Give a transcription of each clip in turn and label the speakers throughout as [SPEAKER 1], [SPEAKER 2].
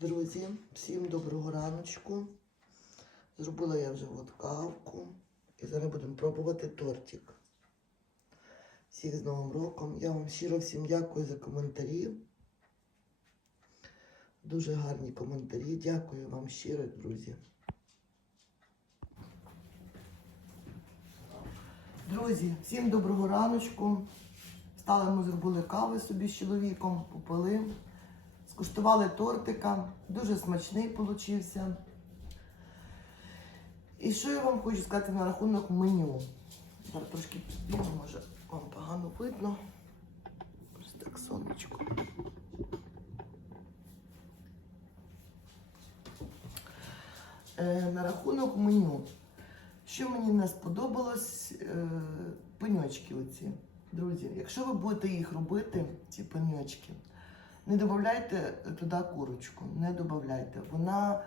[SPEAKER 1] Друзі, всім доброго раночку. Зробила я вже от кавку. І зараз будемо пробувати тортик. Всіх з Новим роком. Я вам щиро всім дякую за коментарі. Дуже гарні коментарі. Дякую вам щиро, друзі. Друзі, всім доброго раночку. Встали, ми зробили кави собі з чоловіком, попили. Скуштували тортика, дуже смачний получився. І що я вам хочу сказати на рахунок меню? Зараз трошки підпіну, може вам погано видно. Ось так сонечко. Е, на рахунок меню. Що мені не сподобалось, е, пеньочки оці. Друзі, якщо ви будете їх робити, ці пеньочки, не додавайте туди курочку, не додавайте. Вона,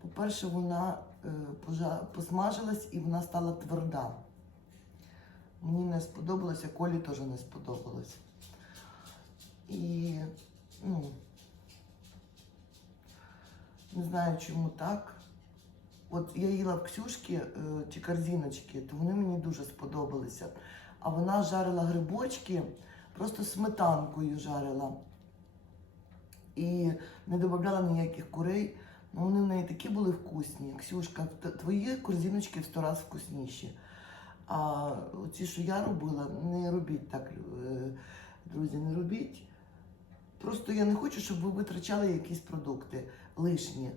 [SPEAKER 1] по-перше, вона е, посмажилась і вона стала тверда. Мені не сподобалося, Колі теж не сподобалось. І, ну, не знаю, чому так. От я їла в Ксюшки е, ті корзиночки, то вони мені дуже сподобалися. А вона жарила грибочки, просто сметанкою жарила і не додавала ніяких курей. Ну, вони в неї такі були вкусні. Ксюшка, твої корзиночки в сто раз вкусніші. А ці, що я робила, не робіть так, е, друзі, не робіть. Просто я не хочу, щоб ви витрачали якісь продукти лишні.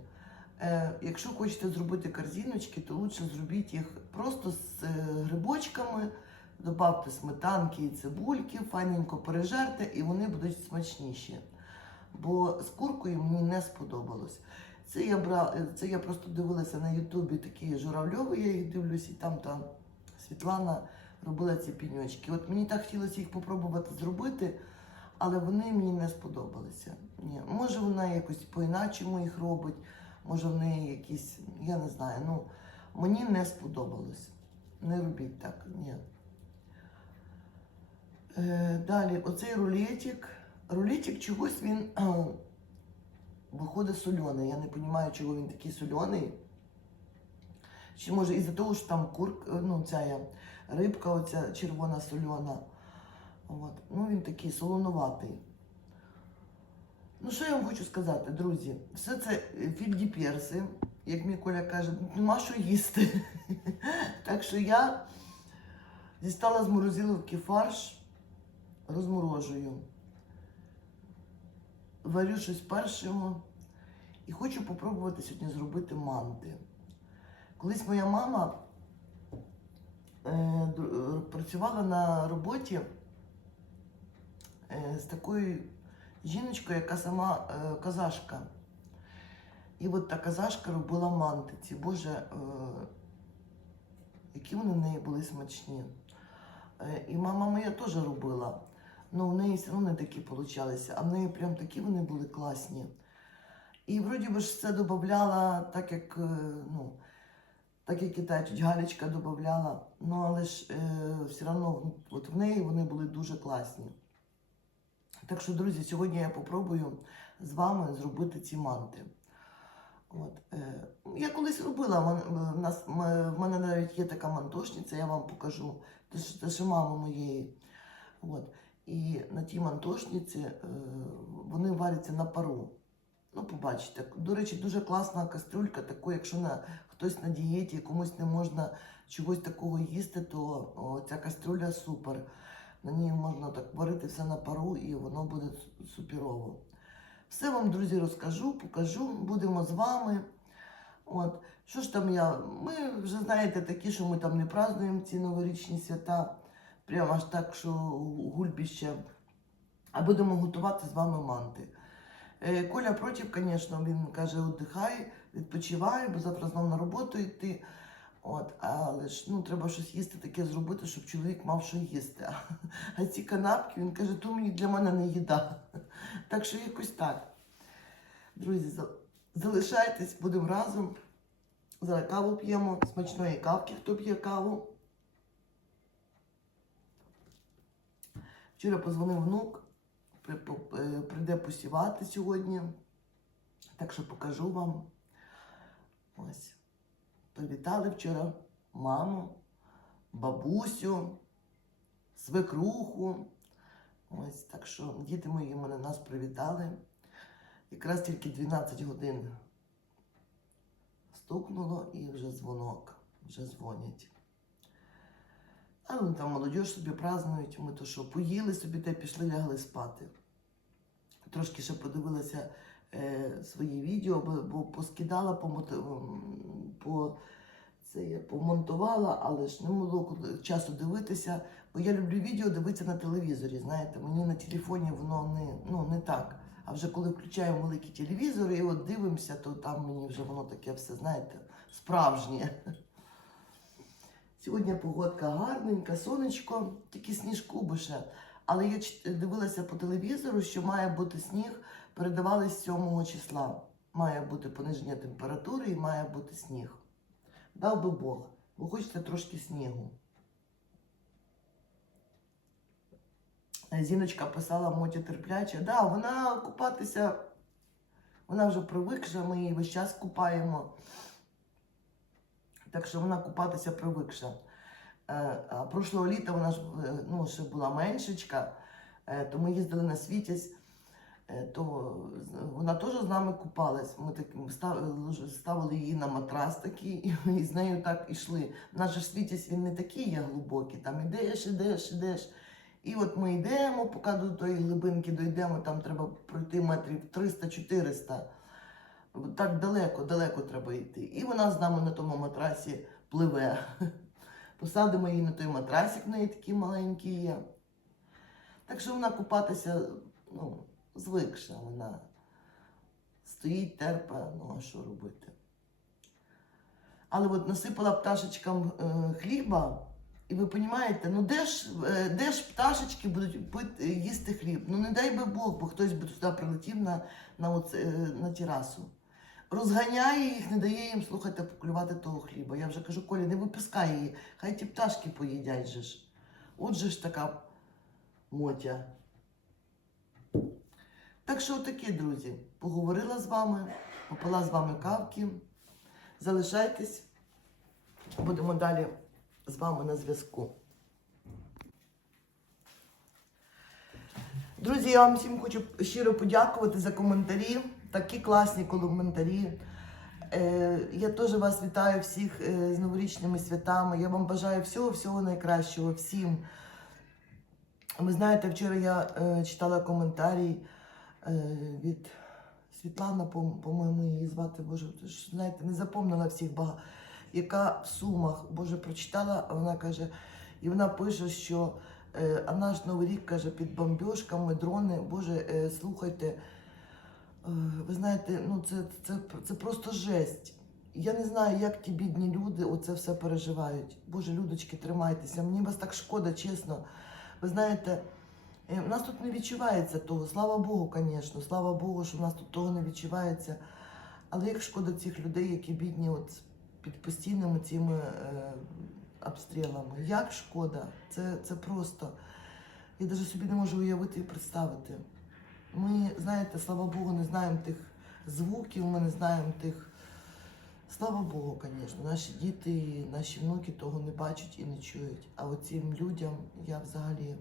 [SPEAKER 1] Е, якщо хочете зробити корзиночки, то лучше зробіть їх просто з е, грибочками, додавте сметанки і цибульки, файненько пережарте, і вони будуть смачніші бо з куркою мені не сподобалось. Це я бра... це я просто дивилася на Ютубі такі журавльові, я їх дивлюсь, і там та Світлана робила ці піньочки. От мені так хотілося їх попробувати зробити, але вони мені не сподобалися. Ні. Може вона якось по-іначому їх робить, може в неї якісь, я не знаю. Ну, мені не сподобалось. Не робіть так, ні. Е, далі, оцей рулетик. Рулетик чогось він виходить соляний. Я не розумію, чого він такий соляний. Чи може із-за того, що там курка, ну, ця рибка оця червона сольона. От. Ну, він такий солонуватий. Ну, що я вам хочу сказати, друзі? Все це фільді перси, як мій Коля каже, нема що їсти. так що я дістала з морозиловки фарш, розморожую варю щось першого і хочу попробувати сьогодні зробити манти. Колись моя мама е, працювала на роботі е, з такою жіночкою, яка сама е, казашка. І от та казашка робила манти. Ці Боже, які вони в неї були смачні. І мама моя теж робила. Ну, в неї все одно не такі получалися, а в неї прям такі вони були класні. І вроді би ж все додавала, так як, е, ну, так як і та тітя Галечка додавала. Ну, але ж е, все одно от в неї вони були дуже класні. Так що, друзі, сьогодні я попробую з вами зробити ці манти. От, е, я колись робила, в мене- нас, в мене навіть є така мантошниця, я вам покажу. Це це ж мама моєї. От. І на тій мантошниці е, вони варяться на пару. Ну, побачите. До речі, дуже класна кастрюлька, таку, якщо на, хтось на дієті, комусь не можна чогось такого їсти, то о, ця кастрюля супер. На ній можна так варити все на пару і воно буде су- суперово. Все вам, друзі, розкажу, покажу, будемо з вами. От. Що ж там я? Ми вже знаєте такі, що ми там не празднуємо ці новорічні свята. Прямо аж так, що гульбіще. А будемо готувати з вами манти. Е, Коля проти, звісно, він каже, віддихай, відпочивай, бо завтра знову на роботу йти. От, але ж ну, треба щось їсти таке зробити, щоб чоловік мав що їсти. А ці канапки, він каже, то мені для мене не їда. Так що якось так. Друзі, залишайтесь, будемо разом. Зараз каву п'ємо, смачної кавки, хто п'є каву. Вчора позвонив внук, е, прийде посівати сьогодні. Так що покажу вам. Ось. Привітали вчора маму, бабусю, свекруху. Ось так що діти мої мене нас привітали. Якраз тільки 12 годин стукнуло і вже дзвонок, вже дзвонять. А ну там молодь собі празднують, ми то що, поїли собі та пішли, лягли спати. Трошки ще подивилася е, свої відео, бо, поскидала, по, це я помонтувала, але ж не було часу дивитися, бо я люблю відео дивитися на телевізорі. Знаєте, мені на телефоні воно не, ну, не так. А вже коли включаю великий телевізор і от дивимося, то там мені вже воно таке все, знаєте, справжнє. Сьогодні погодка гарненька, сонечко, тільки сніжку би ще. Але я дивилася по телевізору, що має бути сніг, передавали з 7 числа. Має бути пониження температури і має бути сніг. Дав би Бог, бо хочеться трошки снігу. Зіночка писала Моті терпляче. Да, вона купатися, вона вже привикша, ми її весь час купаємо. Так що вона купатися привикша. Е, А прошлого літа вона ж е, ну, ще була меншечка, е, то ми їздили на світязь, то вона теж з нами купалась. Ми так ставили, ставили її на матрас такий, і з нею так ішли. Наш же світязь він не такий є глибокий, там ідеш, ідеш, ідеш. І от ми йдемо, поки до тої глибинки дійдемо, там треба пройти метрів 300-400. Так далеко, далеко треба йти. І вона з нами на тому матрасі пливе. Посадимо її на той матрасик, в неї такий маленький є. Так що вона купатися, ну, звикша вона. Стоїть, терпе, ну а що робити. Але от насипала пташечкам е, хліба, і ви розумієте, ну де ж, е, де ж пташечки будуть пити, їсти хліб? Ну не дай би Бог, бо хтось би туди прилетів на, на, оце, е, на терасу. Розганяє їх, не дає їм слухайте поклювати того хліба. Я вже кажу, Коля, не випускай її, хай ті пташки поїдять же ж. Отже ж така мотя. Так що такі, друзі, поговорила з вами, попила з вами кавки. Залишайтесь, будемо далі з вами на зв'язку. Друзі, я вам всім хочу щиро подякувати за коментарі. Такі класні коментарі. Е, я теж вас вітаю всіх е, з новорічними святами. Я вам бажаю всього-всього найкращого всім. Ви знаєте, вчора я е, читала коментарі від Світлана, по- по-моєму, її звати, Боже, знаєте, не запомнила всіх багато. Яка в Сумах, Боже, прочитала, вона каже, і вона пише, що а наш Новий рік каже під бомбьошками, дрони. Боже, слухайте, ви знаєте, ну це, це, це просто жесть. Я не знаю, як ті бідні люди оце все переживають. Боже, людочки, тримайтеся. Мені вас так шкода, чесно. Ви знаєте, е, в нас тут не відчувається того. Слава Богу, звісно, слава Богу, що в нас тут того не відчувається. Але як шкода цих людей, які бідні от під постійними цими е, обстрілами. Як шкода? Це, це просто. Я навіть собі не можу уявити і представити. Ми, знаєте, слава Богу, не знаємо тих звуків, ми не знаємо тих. Слава Богу, звісно, наші діти, наші внуки того не бачать і не чують. А оцим людям я взагалі.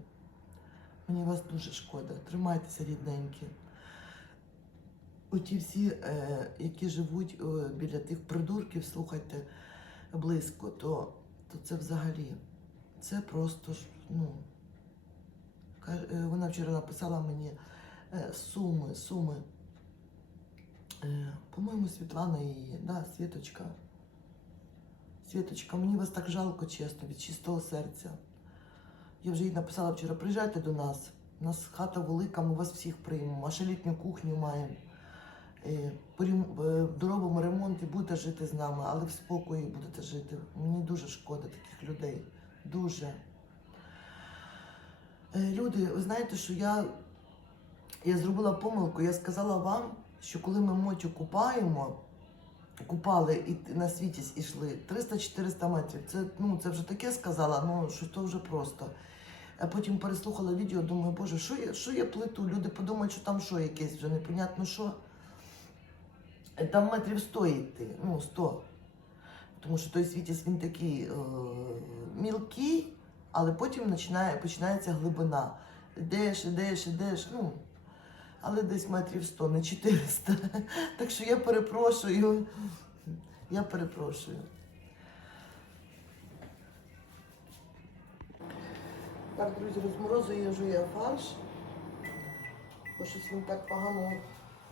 [SPEAKER 1] Мені вас дуже шкода. Тримайтеся, рідненькі. Оті всі, е, які живуть е, біля тих придурків, слухайте близько, то, то це взагалі. Це просто ну. е, Вона вчора написала мені суми, суми. Е, По-моєму, Світлана її, да, Світочка. Світочка, мені вас так жалко, чесно, від чистого серця. Я вже їй написала вчора, приїжджайте до нас. У нас хата велика, ми вас всіх приймемо, а ще літню кухню маємо. Е, е, доробимо ремонт і будете жити з нами, але в спокої будете жити. Мені дуже шкода таких людей. Дуже. Е, Люди, ви знаєте, що я, я зробила помилку. Я сказала вам, що коли ми мотю купаємо, купали і на світі ішли 300-400 метрів. Це, ну, це вже таке сказала, ну що то вже просто. А потім переслухала відео, думаю, боже, що я, що я плету? Люди подумають, що там що якесь вже непонятно що. Е, Там метрів 100 йти, ну 100. Тому що той світість він такий е, мілкий, але потім починає, починається глибина. Йдеш, йдеш, йдеш, ну, але десь метрів 100, не 400. Так що я перепрошую. Я перепрошую. Так, друзі, розморозую я фарш. Бо щось він так погано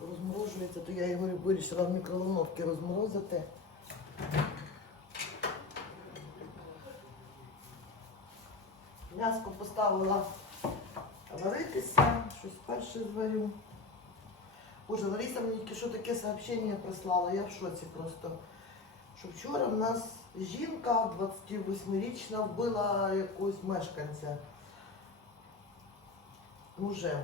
[SPEAKER 1] розморожується, то я його вирішила в мікроволновці розморозити. М'яско поставила варитися, щось перше зварю. Боже, Лариса мені тільки що таке сообщення прислала, я в шоці просто. Що вчора в нас жінка 28-річна вбила якогось мешканця мужем.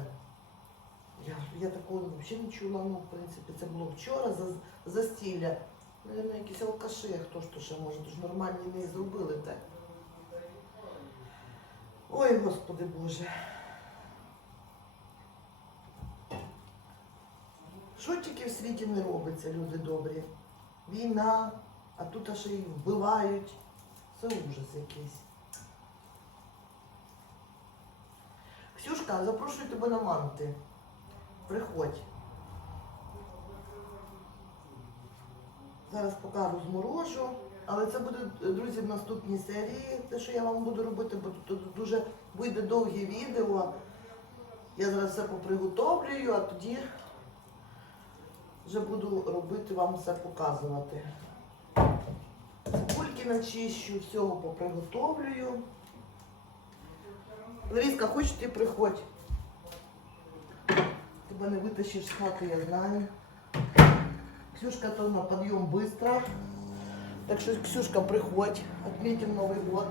[SPEAKER 1] Я, я такого взагалі не чула, ну, в принципі, це було вчора за, застілля. Наверно, якісь алкаші, хто ж то ще може, то ж нормальні не зробили так. Ой, Господи Боже. Що тільки в світі не робиться, люди добрі? Війна, а тут аж і вбивають. Це ужас якийсь. Ксюшка, запрошую тебе на манти. Приходь. Зараз поки розморожу. Але це буде, друзі, в наступній серії, те, що я вам буду робити, бо тут дуже вийде довге відео. Я зараз все поприготовлюю, а тоді вже буду робити вам все показувати. Цибульки начищу, всього поприготовлюю. Ларіска, хочеш ти приходь. Тебе не витащиш з хати, я знаю. Ксюшка то на подъем быстро. Так что, Ксюшка, приходь, отметим Новый год.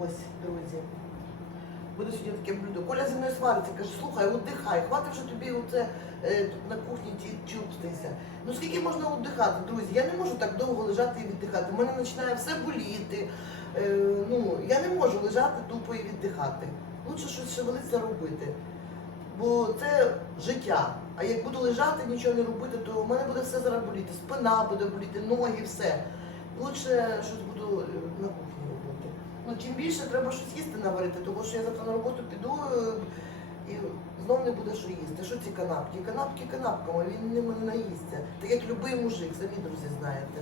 [SPEAKER 1] Ось, друзі. Буде сьогодні таке блюдо. Коля зі мною свариться, каже, слухай, отдихай, хватить вже тобі оце е, тут на кухні чупстися. Ну скільки можна віддихати, друзі? Я не можу так довго лежати і віддихати. У мене починає все боліти. Е, ну, я не можу лежати тупо і віддихати. Лучше щось шевелиться робити. Бо це життя. А як буду лежати, нічого не робити, то в мене буде все зараз боліти. Спина буде боліти, ноги, все. Лучше щось буду е, на кухні робити. Ну, тим більше треба щось їсти наварити, тому що я завтра на роботу піду е, і знов не буде що їсти. Що ці канапки? Канапки канапками, він ними не наїсться. Так як любий мужик, самі друзі знаєте.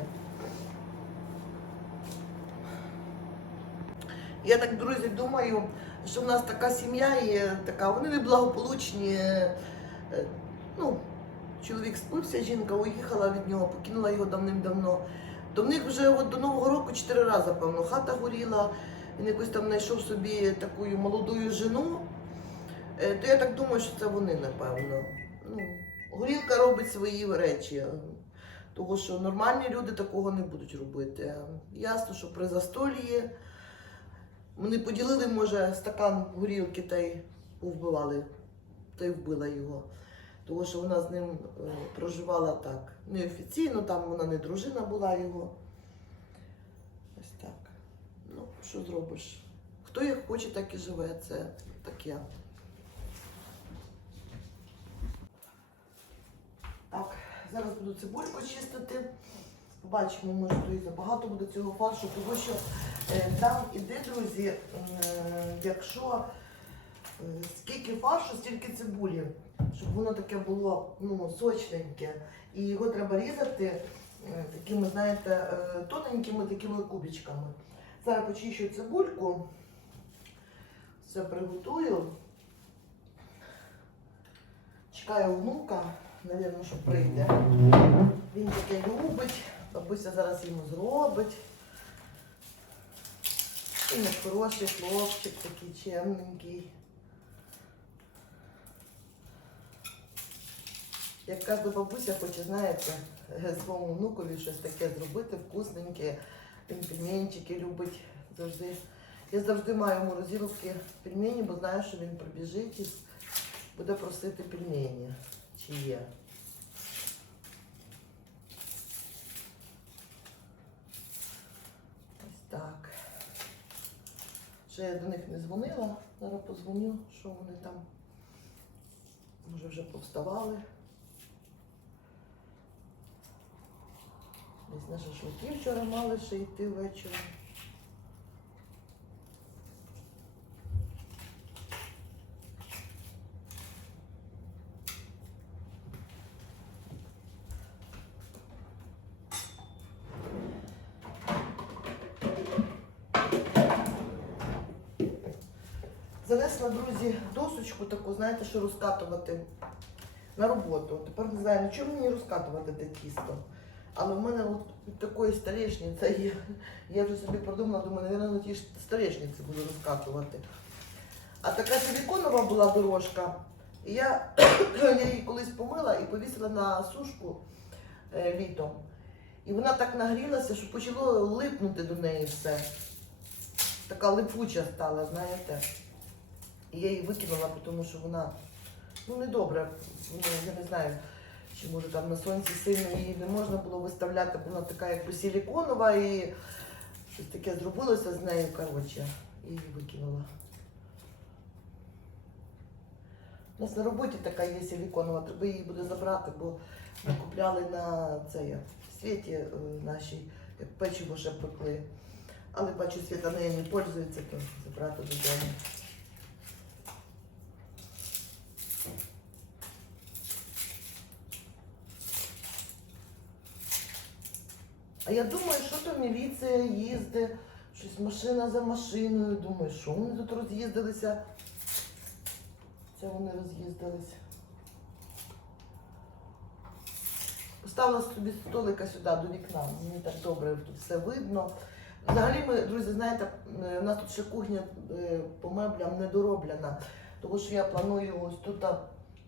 [SPEAKER 1] Я так, друзі, думаю, що в нас така сім'я є, така, вони неблагополучні. е, Ну, чоловік спився, жінка уїхала від нього, покинула його давним-давно. То в них вже от до Нового року чотири рази, певно, хата горіла, він якось там знайшов собі таку молоду жену. Е, То я так думаю, що це вони, напевно. Ну, горілка робить свої речі. Того, що нормальні люди такого не будуть робити. Ясно, що при застолії вони поділили, може, стакан горілки та й вбивали, та й вбила його. Тому що вона з ним е, проживала так неофіційно, там вона не дружина була його. Ось так. Що зробиш? Хто як хоче, так і живе. Це таке. Так, зараз буду цибульку чистити. Побачимо, може, то і забагато буде цього фаршу, тому що е, там іде, друзі, е, якщо е, скільки фаршу, стільки цибулі, щоб воно таке було ну, сочненьке. І його треба різати е, такими, знаєте, е, тоненькими такими кубичками. Зараз почищу цибульку, все приготую. Чекаю внука, мабуть, що прийде. Він таке любить, бабуся зараз йому зробить. Він хороший хлопчик, такий чемненький. Як кожна бабуся хоче, знаєте, своєму внукові щось таке зробити, вкусненьке. Він пельменчики любить завжди. Я завжди маю морозилці пельмені, бо знаю, що він прибіжить і буде просити пельмені. Чи є. Ось так. Ще я до них не дзвонила. Зараз позвоню, що вони там Може вже повставали. Десь на шашлики вчора мали ще йти ввечері. Занесла, друзі, досочку таку, знаєте, що розкатувати на роботу. Тепер не знаю, на чому мені розкатувати те тісто. Але в мене от такої столешниці є. Я вже собі продумала, думаю, мабуть, на тій ж столешниці буду розкатувати. А така силіконова була дорожка. І я, я її колись помила і повісила на сушку е, літом. І вона так нагрілася, що почало липнути до неї все. Така липуча стала, знаєте. І я її викинула, тому що вона ну, недобра. Ну, я не знаю, чи може там на сонці сильно її не можна було виставляти, бо вона така якби силіконова і щось таке зробилося з нею, коротше, і викинула. У нас на роботі така є силіконова, треба її буде забрати, бо ми купляли на це світі е, нашій, як печиво ще пекли. Але бачу, світа нею не пользується, то забрати додому. А я думаю, що то міліція їздить, щось машина за машиною. Думаю, що вони тут роз'їздилися. Це вони роз'їздились. Поставила собі столика сюди до вікна. Мені так добре тут все видно. Взагалі, ми, друзі, знаєте, у нас тут ще кухня е, по меблям недороблена, тому що я планую ось тут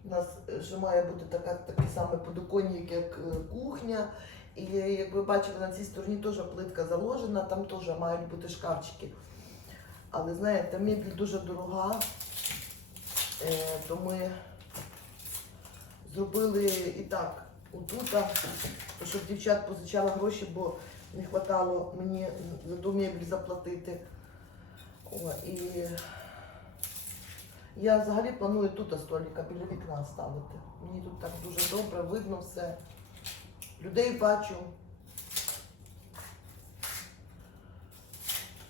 [SPEAKER 1] у нас е, ще має бути така, такий самий подоконник, як е, кухня. І як ви бачили, на цій стороні теж плитка заложена, там теж мають бути шкафчики. Але знаєте, мебель дуже дорога, е, то ми зробили і так, отута, щоб дівчат позичала гроші, бо не вистачало мені за ту мебель заплатити. О, і я взагалі планую тут столика біля вікна ставити. Мені тут так дуже добре, видно все. Людей бачу.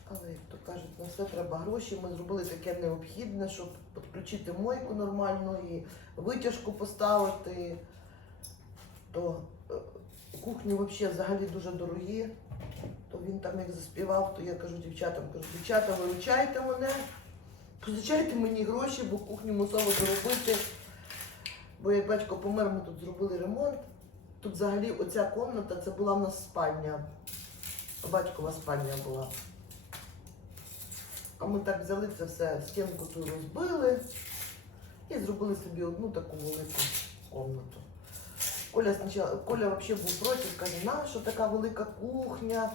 [SPEAKER 1] Але, як то кажуть, на все треба гроші. Ми зробили таке необхідне, щоб підключити мойку нормально і витяжку поставити. То е, кухні взагалі, взагалі дуже дорогі. То він там як заспівав, то я кажу дівчатам, кажу, дівчата, виручайте мене, позичайте мені гроші, бо кухню мусово доробити. Бо як батько помер, ми тут зробили ремонт. Тут взагалі оця комната, це була в нас спальня. Батькова спальня була. А ми так взяли це все, стінку ту розбили і зробили собі одну таку велику комнату. Коля спочатку, Коля взагалі був проти, каже, нащо така велика кухня.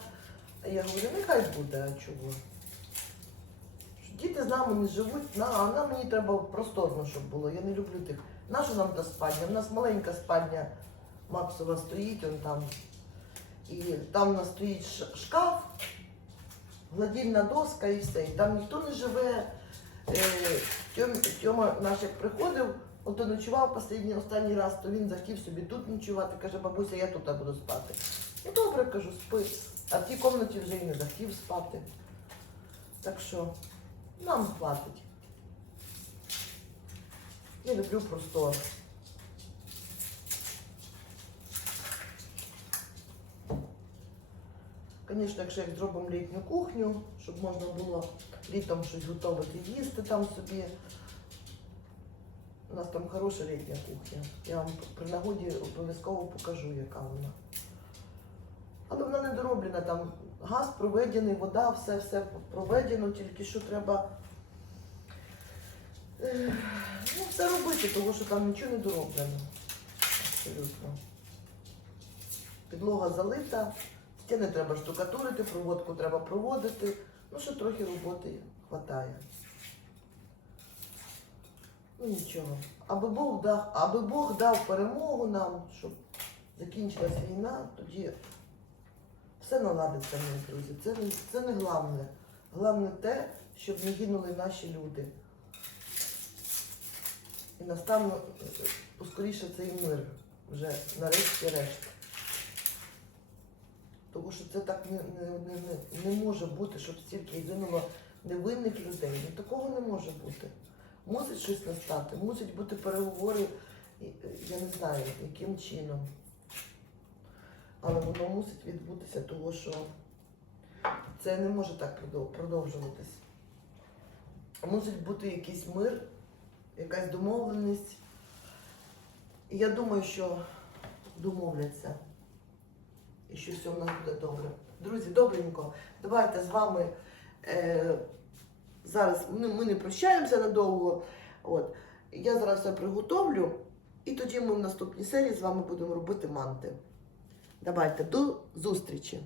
[SPEAKER 1] А я говорю, нехай буде, а чого? Діти з нами не живуть, а нам мені треба просторно, щоб було. Я не люблю тих. Наша нам та спальня? У нас маленька спальня Максова стоїть, он там. І там у нас стоїть шкаф, гладільна доска і все. І там ніхто не живе. Е, Тьома наш як приходив, от он ночував останній, останній раз, то він захотів собі тут ночувати. Каже, бабуся, я тут буду спати. Ну добре, кажу, спи. А в тій кімнаті вже і не захотів спати. Так що нам хватить. Я люблю простор. Звісно, якщо як зробимо літню кухню, щоб можна було літом щось готувати, їсти там собі. У нас там хороша літня кухня. Я вам при нагоді обов'язково покажу, яка вона. Але вона не дороблена, там газ проведений, вода, все, все проведено, тільки що треба е, ну, все робити, тому що там нічого не дороблено. Абсолютно. Підлога залита, стіни треба штукатурити, проводку треба проводити. Ну, ще трохи роботи вистачає. Ну нічого. Аби Бог дав, аби Бог дав перемогу нам, щоб закінчилась війна, тоді все наладиться, мої друзі. Це, це не головне. Головне те, щоб не гинули наші люди. І настане е, скоріше цей мир вже нарешті-решт. Тому що це так не, не, не, не, може бути, щоб стільки гинуло невинних людей. Ну такого не може бути. Мусить щось настати, мусять бути переговори, е, я не знаю, яким чином. Але воно мусить відбутися, тому що це не може так продовжуватись. Мусить бути якийсь мир, якась домовленість. І я думаю, що домовляться. Що все в нас буде добре. Друзі, добренько, давайте з вами е, зараз ми, ми не прощаємося надовго. От. Я зараз все приготовлю, і тоді ми в наступній серії з вами будемо робити манти. Давайте до зустрічі!